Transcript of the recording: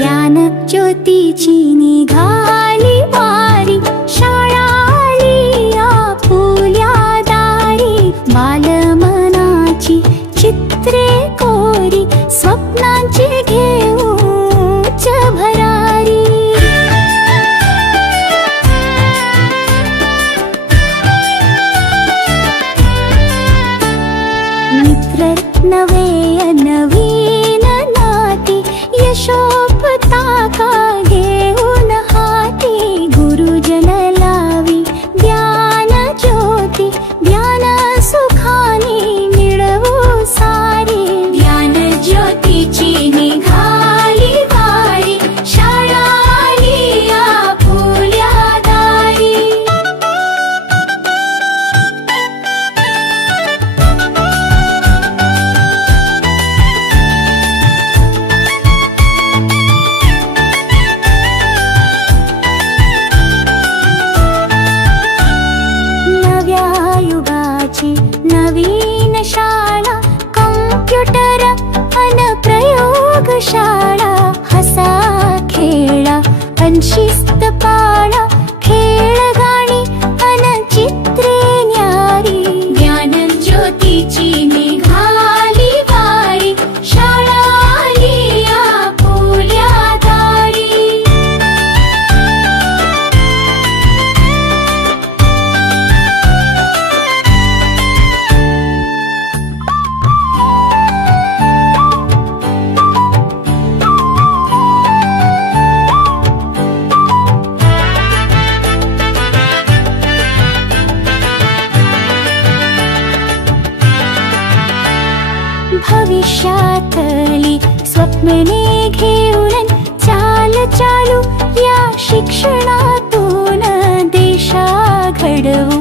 ज्ञान ज्योतीची निघाली वारी, शाळा आली आपुल्या दारी. बालमनाची चित्रे कोरी, स्वप्नांची घेऊच भरारी. मित्र नवे नवीन नाती, यशोपताका घेऊन हाती. गुरुजन लावी ज्ञान ज्योती, ज्ञान सुखानी मिळवू सारी. ज्ञान ज्योतीची निघाली वारी, शाळा आली आपुल्या दारी. नव्या युगाची नवीन शाळा, कम्प्युटर अन प्रयोगशाळा. हसा खेळा अन शिस्त पाळा, खेळ गाणी अन चित्रे न्यारी. ज्ञान ज्योतीची निघाली वारी, शाळा आली आपुल्या दारी. भविष्यातली स्वप्ने घेऊन चाल चालू, या शिक्षणातून देशा घडवू.